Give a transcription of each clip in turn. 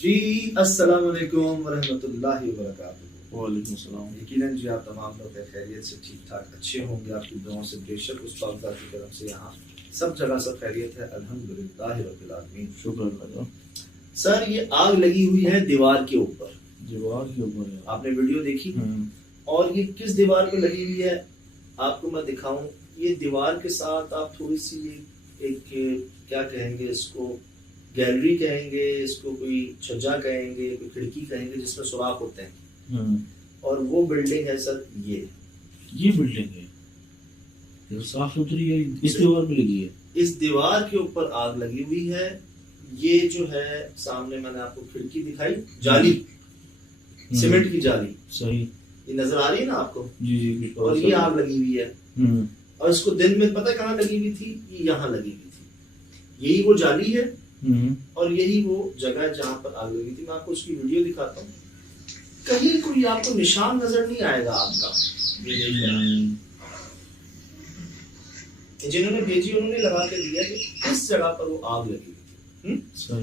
جی السلام علیکم ورحمۃ اللہ وبرکاتہ۔ وعلیکم السلام۔ یقیناً جی آپ تمام لوگ خیریت سے ٹھیک ٹھاک اچھے ہوں گے، آپ کی دعاؤں سے بے شک اس پاک کی طرف سے یہاں سب جگہ سب خیریت ہے، الحمدللہ رب العالمین، شکر اللہ کا۔ سر یہ آگ لگی ہوئی ہے دیوار کے اوپر، دیوار کے اوپر ہے؟ آپ نے ویڈیو دیکھی؟ اور یہ کس دیوار پہ لگی ہوئی ہے آپ کو میں دکھاؤں۔ یہ دیوار کے ساتھ آپ تھوڑی سی ایک کیا کہیں گے اس کو، گیلری کہیں گے اس کو، کوئی چھجا کہیں گے، کوئی کھڑکی کہیں گے جس میں سوراخ ہوتے ہیں، اور وہ بلڈنگ ہے سر یہ بلڈنگ ہے، یہ صاف ستھری ہے، اس دیوار پہ لگی ہے، اس دیوار کے اوپر آگ لگی ہوئی ہے۔ یہ جو ہے سامنے میں نے آپ کو کھڑکی دکھائی، جالی سیمنٹ کی جالی، صحیح، یہ نظر آ رہی ہے نا آپ کو؟ جی اور یہ آگ لگی ہوئی ہے، اور اس کو دن میں پتہ کہاں لگی ہوئی تھی؟ یہ یہاں لگی ہوئی تھی، یہی وہ جالی ہے اور یہی وہ جگہ ہے جہاں پر آگ لگی تھی۔ میں آپ کو اس کی ویڈیو دکھاتا ہوں، کہیں کوئی آپ کو نشان نظر نہیں آئے گا آگ کا۔ جنہوں نے بھیجی انہوں نے لگا کے دیا کہ اس جگہ پر وہ آگ لگی ہوئی تھی۔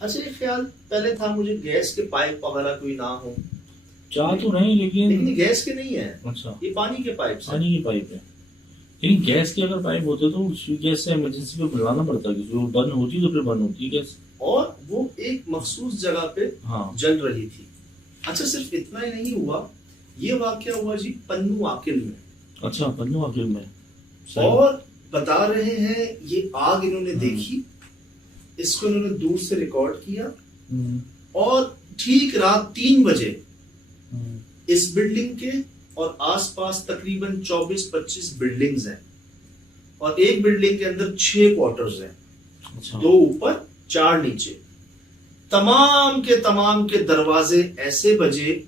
اچھا یہ خیال پہلے تھا مجھے گیس کے پائپ وغیرہ کوئی نہ ہو، چاہ تو نہیں لیکن گیس کے نہیں ہے، اچھا یہ پانی کے پائپ، پانی کی پائپ ہے، لیکن گیس کے اگر پائپ ہوتے تو گیس سے ایمرجنسی پہ بلانا پڑتا ہے، جو بند ہوتی تو پھر بند ہوتی ہے گیس، اور وہ ایک مخصوص جگہ پہ جل رہی تھی۔ اچھا صرف اتنا ہی نہیں ہوا، یہ واقعہ ہوا جی پنو عاقل میں۔ اچھا پنو عاقل میں، اور بتا رہے ہیں یہ آگ انہوں نے دیکھی، اس کو انہوں نے دور سے ریکارڈ کیا، اور ٹھیک رات 3 بجے اس بلڈنگ کے اور آس پاس تقریباً 24-25 بلڈنگز ہیں، اور ایک بلڈنگ کے اندر 6 کوارٹرز ہیں، 2 اوپر 4 نیچے، تمام کے دروازے ایسے بجے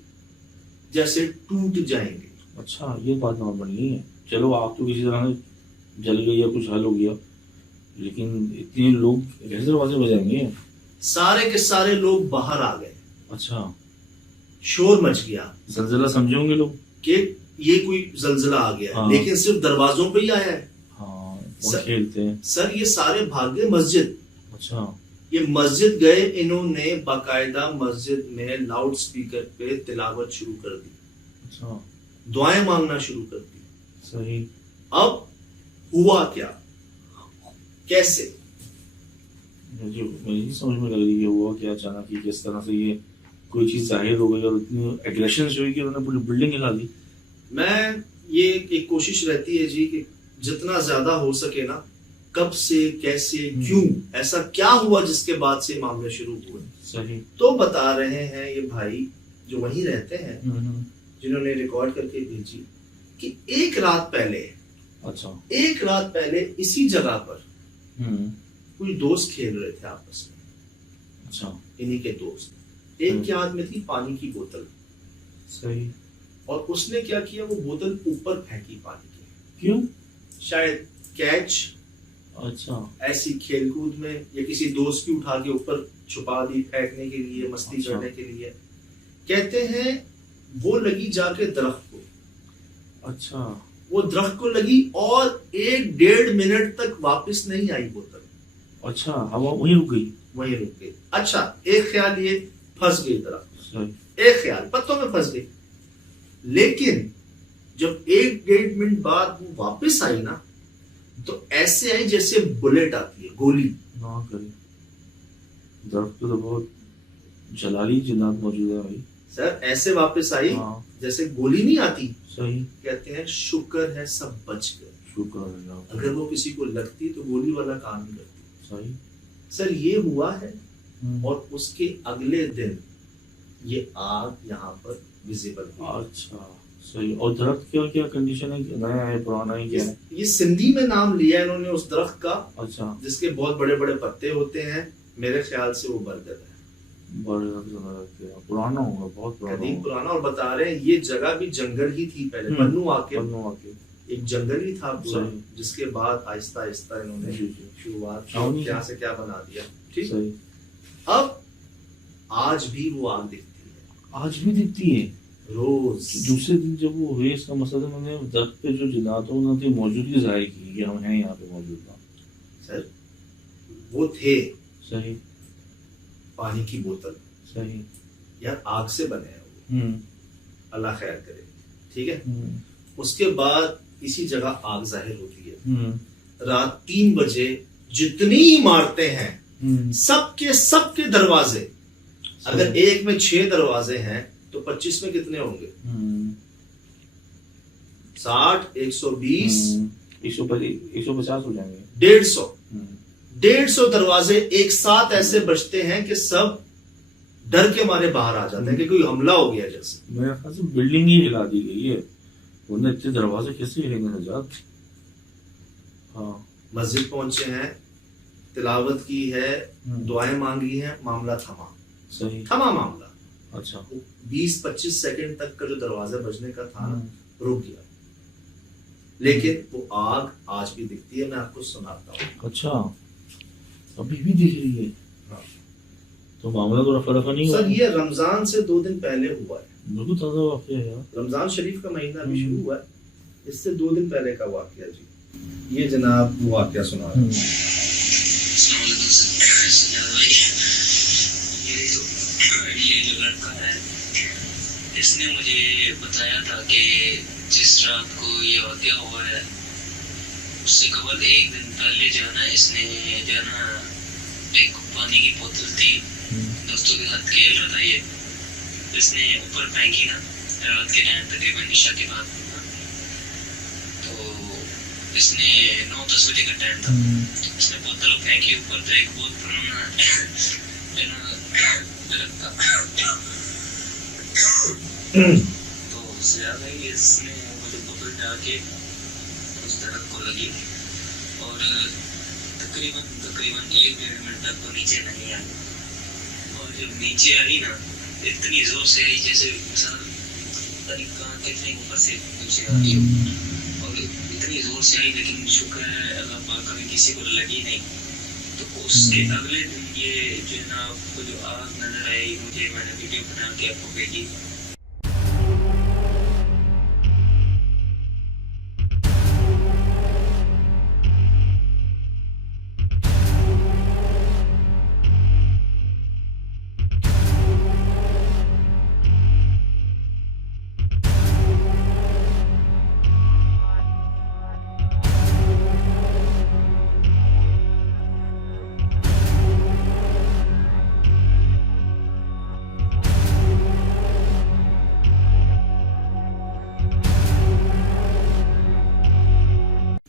جیسے ٹوٹ جائیں گے۔ اچھا یہ بات نارمل نہیں ہے، چلو آگ تو کسی طرح جل گئی یا کچھ حل ہو گیا، لیکن اتنے لوگ کیسے دروازے بجائیں گے؟ سارے کے سارے لوگ باہر آ گئے، اچھا شور مچ گیا، زلزلہ سمجھے ہوں گے لوگ کہ یہ کوئی زلزلہ آ گیا، لیکن صرف دروازوں پہ ہی آیا ہے۔ کھیلتے ہیں سر یہ سارے بھاگ گئے مسجد۔ اچھا یہ مسجد گئے، انہوں نے باقاعدہ مسجد میں لاؤڈ سپیکر پہ تلاوت شروع کر دی، اچھا دعائیں مانگنا شروع کر دی۔ صحیح، اب ہوا کیا، کیسے؟ جو میری سمجھ میں لگ رہی ہے ہوا کیا اچانک کہ کس طرح سے یہ کوئی چیز ظاہر ہو گئی اور اتنی ایگریشن جو ہوئی کہ انہوں نے پوری بلڈنگ ہلا دی۔ میں یہ ایک کوشش رہتی ہے جی کہ جتنا زیادہ ہو سکے نا، کب سے کیسے کیوں ایسا کیا ہوا جس کے بعد سے معاملے شروع ہوئے۔ صحیح، تو بتا رہے ہیں یہ بھائی جو وہیں رہتے ہیں جنہوں نے ریکارڈ کر کے بھیجی کہ ایک رات پہلے اسی جگہ پر کوئی دوست کھیل رہے تھے آپس میں، اچھا انہی کے دوست، ایک کے ہاتھ میں تھی پانی کی بوتل، صحیح، اور اس نے کیا کیا، وہ بوتل اوپر پھینکی پانی کی، کیوں؟ شاید کیچ، اچھا ایسی کھیل کود میں، یا کسی دوست کی اٹھا کے اوپر چھپا دی پھینکنے کے لیے، مستی کرنے کے لیے۔ کہتے ہیں وہ لگی جا کے درخت کو، اچھا وہ درخت کو لگی اور 1-1.5 منٹ تک واپس نہیں آئی بوتل، اچھا ہوا وہیں رک گئی۔ اچھا ایک خیال یہ پھنس گئی درخت، ایک خیال پتوں میں پھنس گئی، لیکن جب 1-1.5 منٹ بعد وہ واپس آئی نا تو ایسے آئی جیسے بلیٹ آتی ہے، گولی۔ درخت تو بہت جلالی جنات موجود ہے بھائی، سر ایسے واپس آئی جیسے گولی نہیں آتی۔ صحیح، کہتے ہیں شکر ہے سب بچ گئے، شکر ہے، اگر وہ کسی کو لگتی تو گولی والا کام نہیں کرتی۔ صحیح، سر یہ ہوا ہے، اور اس کے اگلے دن یہ آگ یہاں پر ویزیبل ہوئی۔ اچھا صحیح. اور درخت کیا کیا کنڈیشن ہے, نیا ہے پرانا ہے کیا ہے؟ یہ سندھی میں نام لیا ہے انہوں نے اس درخت کا, اچھا, جس کے بہت بڑے بڑے پتے ہوتے ہیں, میرے خیال سے وہ برگد ہے. بڑے درخت ہے, پرانا ہوگا, بہت قدیم پرانا. اور بتا رہے ہیں یہ جگہ بھی جنگل ہی تھی پہلے, پنو آ کے ایک جنگل ہی تھا پورا, جس کے بعد آہستہ آہستہ انہوں نے شروعات یہاں سے کیا بنا دیا. ٹھیک. اب آج بھی وہ آگ دکھتی ہے, آج بھی دکھتی ہے روز. دوسرے دن جب وہ ہوئے اس کا مسئلہ, انہوں نے درخت پہ جو جنات ہو انہوں نے موجودگی ظاہر کی کہ ہم ہیں یہاں پہ موجود. سر وہ تھے. صحیح. پانی کی بوتل. صحیح. یار آگ سے بنے ہیں وہ, اللہ خیر کرے. ٹھیک ہے. اس کے بعد اسی جگہ آگ ظاہر ہوتی ہے. رات 3 بجے جتنی عمارتیں ہیں سب کے دروازے, اگر ایک میں 6 دروازے ہیں تو 25 میں کتنے ہوں گے؟ 60, 120, 150 ہو جائیں گے. 150 دروازے ایک ساتھ ایسے بجتے ہیں کہ سب ڈر کے مارے باہر آ جاتے ہیں کہ کوئی حملہ ہو گیا جیسے. میرے خیال سے بلڈنگ ہی ہلا دی گئی ہے, انہوں نے اتنے دروازے کیسے ہلیں گے نجات. ہاں, مسجد پہنچے ہیں, تلاوت کی ہے, دعائیں مانگی ہیں, معاملہ تھما. صحیح. تھما معاملہ. اچھا. 20-25 سیکنڈ تک کا جو دروازہ بجنے کا تھا رک گیا. لیکن وہ آگ آج بھی دکھتی ہے, میں آپ کو سناتا ہوں. اچھا, ابھی بھی دکھ رہی ہے. تو معاملہ تو رفع دفع نہیں ہوا سر. یہ رمضان سے 2 دن پہلے ہوا ہے. بالکل تازہ واقعہ ہے یار. رمضان شریف کا مہینہ ابھی شروع ہوا ہے, اس سے 2 دن پہلے کا واقعہ. جی یہ جناب وہ واقعہ سنا رہا ہوں. یہ جو لڑکا ہے اس نے مجھے بتایا تھا کہ جس رات کو یہ واقعہ ہوا ہے اس سے قبل 1 دن پہلے جو ہے نا اس نے جو ہے نا ایک پانی کی بوتل تھی, دوستوں کے ساتھ کھیل رہا تھا, یہ اس نے اوپر پھینکی نا رات کے ٹائم تقریباً عشاء کے بعد. تو اس نے 9-10 بجے کا ٹائم تھا, اس نے بوتل پھینکی اوپر, تو ایک بہت پرانا درخت تھا. تو زیادہ ہی اس نے مجھے بوتل ڈال کے اس درخت کو لگی اور تقریباً 1-1.5 منٹ تک تو نیچے نہیں آئی. اور جب نیچے آئی نا اتنی زور سے آئی جیسے مثال کتنے اوپر سے نیچے آئی اور اتنی زور سے آئی, لیکن شکر ہے اللہ پاک کبھی کسی کو لگی نہیں. تو اس کے اگلے دن یہ جو ہے نا آپ کو جو آگ نظر آئی مجھے, میں نے ویڈیو بنا کے آپ کو بھیجی.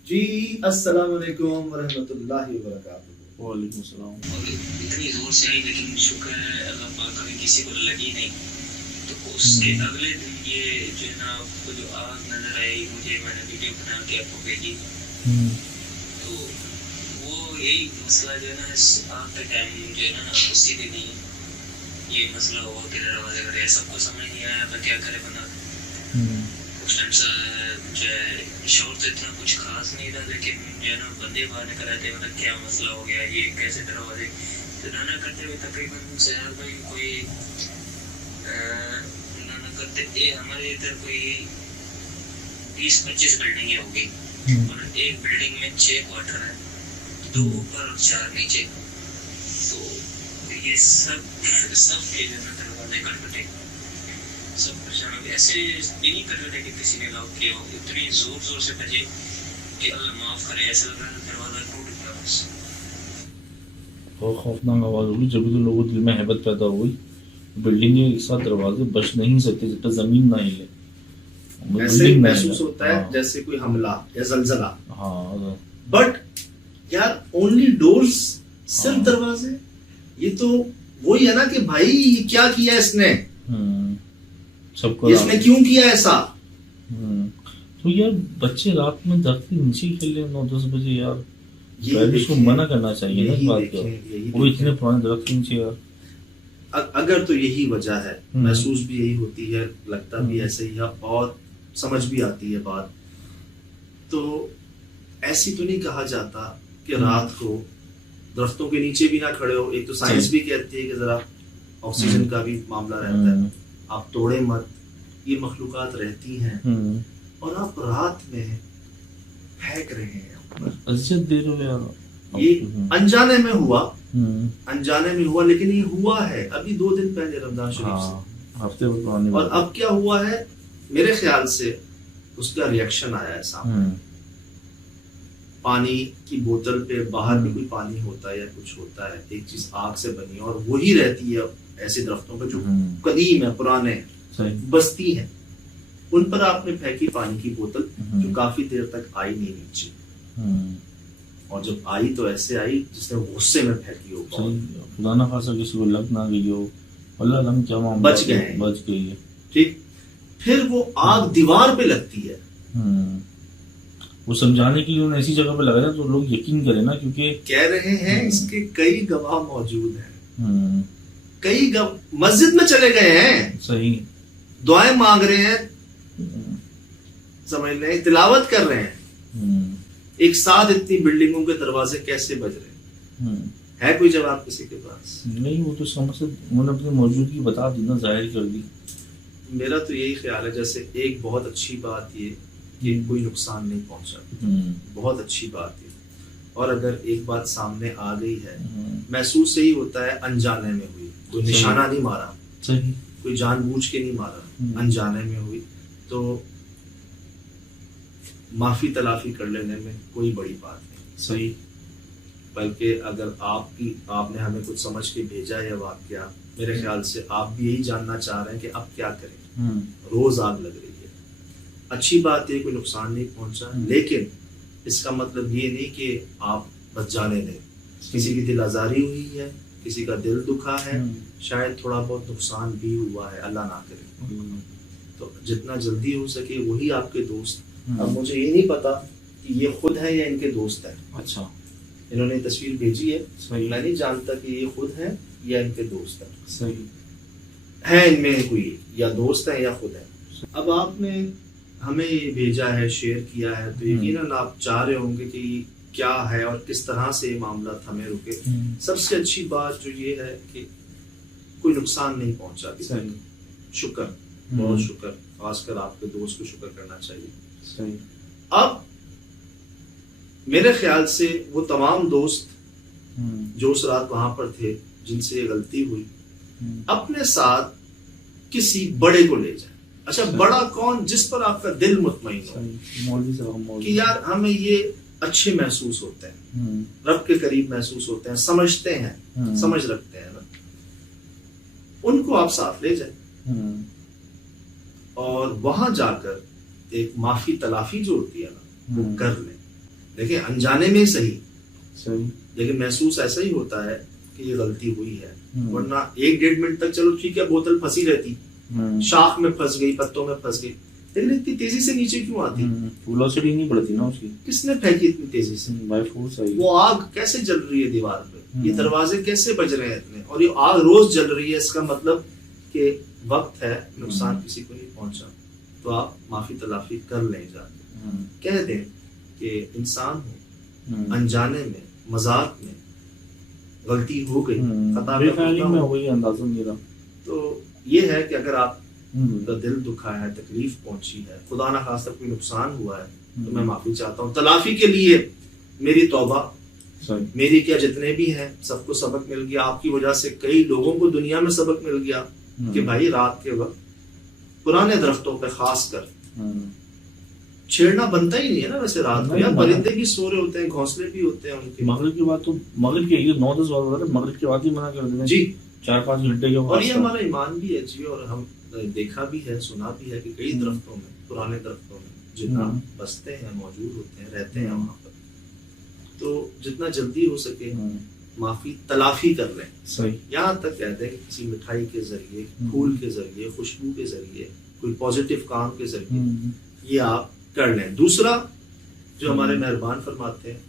جی السلام علیکم ورحمۃ اللہ وبرکاتہ. وعلیکم السلام. اور اتنی زور سے آئی لیکن شکر ہے اللہ پاک کبھی کسی کو لگی نہیں. تو اس کے اگلے دن یہ جو ہے نا آپ کو جو آگ نظر آئی مجھے, میں نے ویڈیو بنا کے آپ کو بھیجی. تو وہ یہی مسئلہ جو ہے نا اس آگ کا ٹائم جو ہے نا اسی دن ہی یہ مسئلہ ہوا کہ دروازے کا. سب کو سمجھ نہیں آیا تو کیا کرے بنا. اس ٹائم سے جو ہے شور تو اتنا کچھ خاص نہیں تھا, لیکن جو ہے نا بندے باہر نکل آتے ہیں, مطلب کیا مسئلہ ہو گیا, یہ کیسے دروازے نانا کرتے ہوئے تقریباً سیال بھائی کوئی نانا کرتے ہمارے ادھر کوئی 20-25 بلڈنگیں ہوگی اور ایک بلڈنگ میں 6 کوارٹر ہیں, 2 اوپر اور 4 نیچے. تو یہ سب کے جو ہے نا دروازے کٹے, سب پریشان ہو گئے. ایسے بھی نہیں کر رہے کہ کسی نے لاک کیا ہو, اتنی زور سے بجے کہ اللہ معاف کرے, ایسا لگ رہا دروازہ ٹوٹ گیا بس. بہت خوفناک آواز ہوگی, جب تو لوگوں دل میں ہیبت پیدا ہوئی. بلڈنگیں ایک ساتھ دروازے بچ نہیں سکتے جب تک زمین نہ ہلے. ایسے ہی محسوس ہوتا ہے جیسے کوئی حملہ یا زلزلہ. ہاں بٹ یار اونلی ڈورز, صرف دروازے. یہ تو وہی ہے نا کہ بھائی یہ کیا کیا اس نے, سب کو اس نے کیوں کیا ایسا. تو یار بچے رات میں درخت کے نیچے کھیل رہے ہیں 9-10 بجے یار، یہ پیرنٹس کو دیکھیں، منع کرنا چاہیے نا اس یہی بات دیکھیں، کا، یہی وہ دیکھیں۔ اتنے پرانے درخت کے نیچے یار۔ اگر تو یہی وجہ ہے، محسوس بھی یہی ہوتی ہے، لگتا بھی ایسے ہی ہے، اور سمجھ بھی آتی ہے بات، تو ایسی تو نہیں کہا جاتا کہ رات کو درختوں کے نیچے بھی نہ کھڑے ہو۔ ایک تو سائنس بھی کہتی ہے کہ ذرا آکسیجن کا بھی معاملہ رہتا ہے، آپ توڑے مت، یہ مخلوقات رہتی ہیں، اور آپ رات میں پھینک رہے ہیں، اذیت دے رہے ہو یار۔ یہ انجانے میں ہوا، انجانے میں ہوا، لیکن یہ ہوا ہے ابھی 2 دن پہلے رمضان شریف سے، ہفتے پرانے، اور اب کیا ہوا ہے میرے خیال سے اس کا ریئیکشن آیا ہے سامنے۔ پانی کی بوتل پہ باہر بھی کوئی پانی ہوتا ہے یا کچھ ہوتا ہے، ایک چیز آگ سے بنی ہے اور وہی رہتی ہے ایسے درختوں پہ جو قدیم ہے، پرانے بستی ہیں، ان پر آپ نے پھینکی پانی کی بوتل جو کافی دیر تک آئی نہیں نیچے، اور جب آئی تو ایسے آئی جس نے غصے میں پھینکی ہو، خدا نہ خاصا کسی کو لگ نہ گئی ہو، اللہ علم کیا معاملہ، بچ گئے، بچ گئی ہے، ٹھیک۔ پھر وہ آگ دیوار پہ لگتی ہے، وہ سمجھانے کے لیے انہیں ایسی جگہ پہ لگایا تو لوگ یقین کریں نا، کیونکہ کہہ رہے ہیں اس کے کئی گواہ موجود ہیں، کئی مسجد میں چلے گئے ہیں، صحیح دعائیں مانگ رہے ہیں، سمجھ لیں تلاوت کر رہے ہیں، ایک ساتھ اتنی بلڈنگوں کے دروازے کیسے بج رہے ہیں؟ ہے کوئی جواب کسی کے پاس؟ نہیں، وہ تو سمجھ سے انہوں نے اپنی موجودگی بتا دی نا، ظاہر کر دی۔ میرا تو یہی خیال ہے، جیسے ایک بہت اچھی بات یہ کہ کوئی نقصان نہیں پہنچا، بہت اچھی بات ہے، اور اگر ایک بات سامنے آ گئی ہے، محسوس یہی ہوتا ہے انجانے میں ہوئی، کوئی نشانہ نہیں مارا، کوئی جان بوجھ کے نہیں مارا، انجانے میں ہوئی، تو معافی تلافی کر لینے میں کوئی بڑی بات نہیں، صحیح۔ بلکہ اگر آپ نے ہمیں کچھ سمجھ کے بھیجا ہے واقعہ، میرے خیال سے آپ بھی یہی جاننا چاہ رہے ہیں کہ اب کیا کریں، روز آگ لگ رہی ہے، اچھی بات ہے کوئی نقصان نہیں پہنچا، لیکن اس کا مطلب یہ نہیں کہ آپ بس جانے دیں، کسی کی دل آزاری ہوئی ہے، کسی کا دل دکھا ہے، شاید تھوڑا بہت نقصان بھی ہوا ہے، اللہ نہ کرے، تو جتنا جلدی ہو سکے وہی آپ کے دوست۔ اب مجھے یہ نہیں پتا کہ یہ خود ہے یا ان کے دوست ہیں، اچھا، انہوں نے تصویر بھیجی ہے، صحیح، میں نہیں جانتا کہ یہ خود ہے یا ان کے دوست ہیں، صحیح ہے ان میں کوئی یا دوست ہیں یا خود ہیں۔ اب آپ نے ہمیں یہ بھیجا ہے، شیئر کیا ہے، تو یقیناً آپ چاہ رہے ہوں گے کہ کیا ہے اور کس طرح سے یہ معاملہ ہمیں رکے۔ سب سے اچھی بات جو یہ ہے کہ کوئی نقصان نہیں پہنچا، شکر، بہت شکر، خاص کر آپ کے دوست کو شکر کرنا چاہیے۔ اب میرے خیال سے وہ تمام دوست جو اس رات وہاں پر تھے جن سے یہ غلطی ہوئی، اپنے ساتھ کسی بڑے کو لے جائیں۔ اچھا، بڑا کون؟ جس پر آپ کا دل مطمئن ہو کہ یار ہمیں یہ اچھے محسوس ہوتے ہیں، رب کے قریب محسوس ہوتے ہیں، سمجھتے ہیں، سمجھ رکھتے ہیں نا، ان کو آپ ساتھ لے جائیں، اور وہاں جا کر ایک معافی تلافی جو ہوتی ہے نا وہ کر لیں۔ دیکھیں انجانے میں صحیح، لیکن محسوس ایسا ہی ہوتا ہے کہ یہ غلطی ہوئی ہے، ورنہ 1-1.5 منٹ تک چلو ٹھیک ہے، بوتل پھنسی رہتی، شاخ میں پھنس گئی، پتوں میں پھنس گئی، لیکن اتنی تیزی سے نیچے کیوں آتی؟ ویلوسٹی نہیں بڑھتی نا اس کی، کس نے پھینکی اتنی تیزی سے؟ بائی فورس آئی۔ وہ آگ کیسے جل رہی ہے دیوار پہ، یہ دروازے کیسے بج رہے ہیں اتنے، اور یہ آگ روز جل رہی ہے، اس کا مطلب کہ وقت ہے، نقصان کسی کو نہیں پہنچا، تو آپ معافی تلافی کر لیں، جا کے کہہ دیں کہ انسان ہو، انجانے میں، مذاق میں غلطی ہو گئی، خطا میں ہو گئی، اندازہ میرا تو یہ ہے کہ اگر آپ کا دل دکھا ہے، تکلیف پہنچی ہے، خدا نہ خواستہ کوئی نقصان ہوا ہے، تو میں معافی چاہتا ہوں۔ تلافی کے لیے میری توبہ، میری کیا جتنے بھی ہیں سب کو سبق مل گیا، آپ کی وجہ سے کئی لوگوں کو دنیا میں سبق مل گیا کہ بھائی رات کے وقت پرانے درختوں پہ خاص کر چھیڑنا بنتا ہی نہیں ہے نا، ویسے رات میں یار پرندے بھی سو رہے ہوتے ہیں، گھونسلے بھی ہوتے ہیں ان کے۔ مغرب کے بعد تو، مغرب کے 9-10 بار مغرب کے بعد ہی منع کر دینا جی، 4-5 گھنٹے کے، اور یہ ہمارا ایمان بھی ہے جی، اور ہم دیکھا بھی ہے، سنا بھی ہے کہ کئی درختوں میں، پرانے درختوں میں جتنا بستے ہیں، موجود ہوتے ہیں، رہتے ہیں وہاں پر، تو جتنا جلدی ہو سکے معافی تلافی کر لیں۔ صحیح، یہاں تک کہتے ہیں کہ کسی مٹھائی کے ذریعے، پھول کے ذریعے، خوشبو کے ذریعے، کوئی پازیٹیو کام کے ذریعے یہ آپ کر لیں. دوسرا جو ہمارے مہربان فرماتے ہیں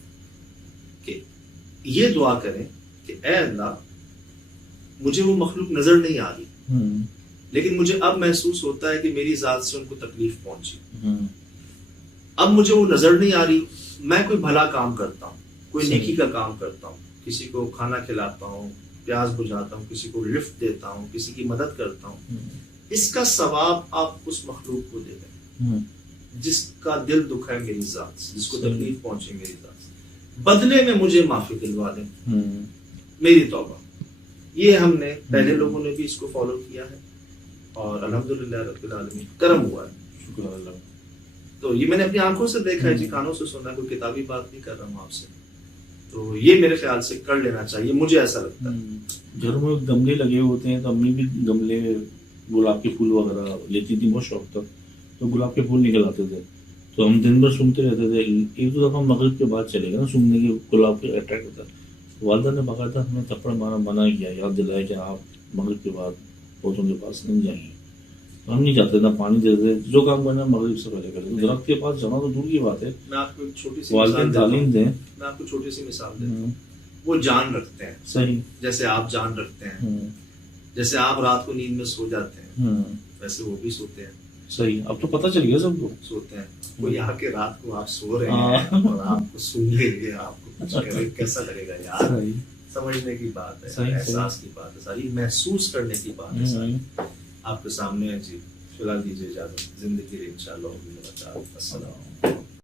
کہ یہ دعا کریں کہ اے اللہ مجھے وہ مخلوق نظر نہیں آ رہی لیکن مجھے اب محسوس ہوتا ہے کہ میری ذات سے ان کو تکلیف پہنچی. اب مجھے وہ نظر نہیں آ رہی, میں کوئی بھلا کام کرتا ہوں, کوئی نیکی کا کام کرتا ہوں, کسی کو کھانا کھلاتا ہوں, پیاس بجھاتا ہوں, کسی کو لفٹ دیتا ہوں, کسی کی مدد کرتا ہوں, اس کا ثواب آپ اس مخلوق کو دے دیں جس کا دل دکھا ہے میری ذات سے, جس کو تکلیف پہنچے میری ذات سے, بدلے میں مجھے معافی دلوا دیں, میری توبہ. یہ ہم نے پہلے لوگوں نے بھی اس کو فالو کیا ہے اور الحمدللہ رب العالمین کرم ہوا ہے, شکر اللہ. تو یہ میں نے اپنی آنکھوں سے دیکھا ہے جی, کانوں سے سنا, کوئی کتابی بات نہیں کر رہا ہوں آپ سے. تو یہ میرے خیال سے کر لینا چاہیے, مجھے ایسا لگتا ہے. گھر میں گملے لگے ہوتے ہیں تو امی بھی گملے گلاب کے پھول وغیرہ لیتی تھی, بہت شوق تھا, تو گلاب کے پھول نکل آتے تھے تو ہم دن بھر سنتے رہتے تھے. ایک دو دفعہ مغرب کے بعد چلے گئے نا سننے کے, گلاب کے اٹریکٹ ہوتا ہے. والدہ نے باقاعدہ ہمیں تھپڑ مارا, منع کیا, یاد دلایا کہ آپ مغرب کے بعد پودوں کے پاس نہیں جائیں گے. تو ہم نہیں جاتے, نہ پانی دیتے, جو کام کرنا مغرب سے پہلے کرتے. درخت کے پاس جانا تو دور کی بات ہے, میں آپ کو ایک چھوٹی سی والدین تعلیم دیں. میں آپ کو چھوٹی سی مثال دیتا ہوں. وہ جان رکھتے ہیں صحیح, جیسے آپ جان رکھتے ہیں, جیسے آپ رات کو نیند میں سو جاتے ہیں ویسے وہ بھی سوتے ہیں. صحیح, اب تو پتہ چل گیا سب کو. سوتے ہیں. کوئی آ کے رات کو آپ سو رہے ہیں اور آپ کو سن لے گے, آپ کو کچھ کہہ رہے, کیسا لگے گا یار. سمجھنے کی بات ہے, احساس کی بات ہے, ساری محسوس کرنے کی بات ہے, ساری آپ کے سامنے ہے. جی فی الحال دیجیے اجازت, زندگی رہے انشاءاللہ. السلام.